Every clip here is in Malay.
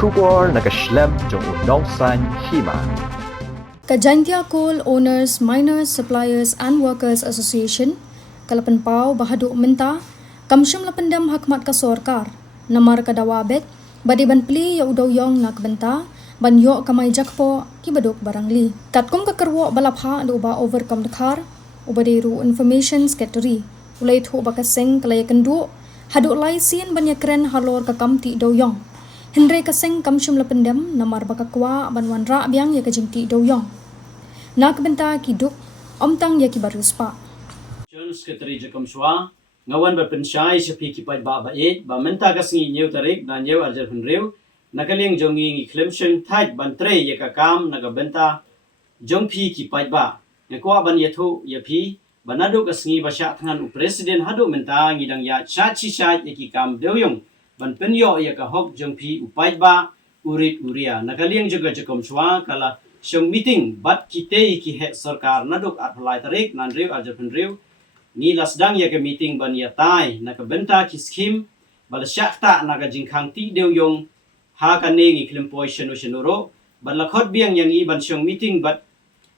Shubor nakaslem jong unongsan hima. Kajantia Coal Owners, Miners, Suppliers and Workers Association, Kalapan Pau Bahaduk Minta, Kamsyam Lapendam Hakmat ka Sorkar, Namar Kadawabet, Badiban Pli ya udaw yong nakbenta, Banyo kamay jakpo kibaduk barangli. Katkum kakarwo balapha do ba overcome dekar, ubadiru information secretary. Ulay thu bakaseng kalayakan du, haduk lai sin banyakren halor kakamti do yong. Henry kaseng kamsyam lapendam namar bakakwa banwan ra biang ya kajingti do yong. Nakbenta kiduk omtang ya kibaruspa. Secretary Jacob Shwa, ngawan berpensyai sepi kipai ba bait, ba menta kasngi nyeu tarik dan nyeu arjar penriu, nakaling jongi ngi klemshen thaj bantre ye kakam nagabenta jongpi kipai ba. Ngakwa ban yathu yapi banadu kasngi basya thangan u presiden hadu menta ngidang ya chachi chai ye kikam deuyong ban penyo ye kahok jongpi upai ba urit uria. Nakaling juga Jacob Shwa kala syong meeting bat kitei ki he sarkar naduk apply tarik nan riu arjar penriu. Ni lasdang ya ke meeting ban ya tai nakabenta ki skim bala syakta naga jingkhang ti deuyong ha kane ngi klempoi shenuro ban lakhot biang yang i ban syong meeting bat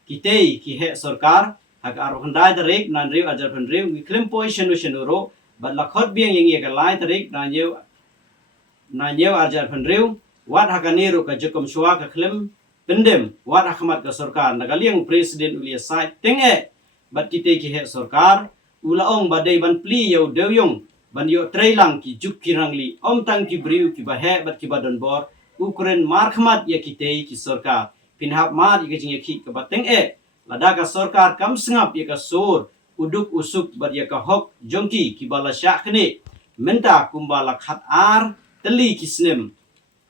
kitei ki he sarkar hak aro handai tarik nan riu ajar pan riu ngi klempoi shenuro ban lakhot biang yang i ka lai tarik nan yeu ajar pan riu wat hakane ro ka Jacob Shwa ka klem pendem wat hakmat ka sarkar nagaliang presiden ulia sai tenge bat kitei ki he sarkar ulaong badai ban pli yau deuyong ban yo trailang ki juk kirangli om tang ki briu ki bahe bat ki badon bor ukren markhmat ya kitei ki sarkar pinhap mar ya jing ki ka bateng lada ka sarkar kam sngap ya ka sur uduk usuk bat ya ka hok jongki ki bala syakne menta kumbala khat ar teli ki snem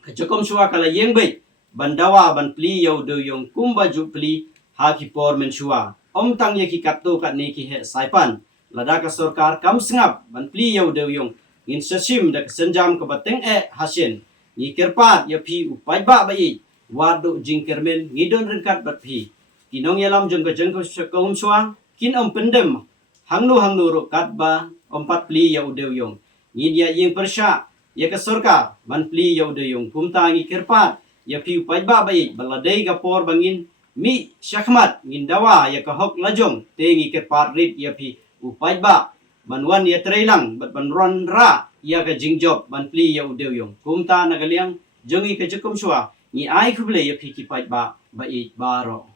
ka Jacob Shwa kala yeng bai bandawa ban pli yau deuyong kumba ju pli ha ki por men Shwa om tang ya ki katto kat ne ki he saipan lada ka sarkar kam sngap ban pli yau deuyong ngin sasim dak senjam ka bateng hasen ni kerpat ya phi upai ba bai wadu jingkermen ngidon rengkat bat phi kinong yalam jong ka kom suang kin om pendem hangnu ro kat ba om pat pli yau deuyong ni dia yeng persya ya ka sarkar ban pli yau deuyong pumta ngi kerpat ya phi upai ba bai baladai ka por bangin mi syakmat ngin dawa ya ka hok lajong te ngi kerpat rit ya phi upai ba banwan ya trailang bat banron ra ya ka jingjob ban pli ya udeuyong kumta nagaliang jongi ka Jacob Shwa ni ai khuble ya phi ki pai ba bai baro.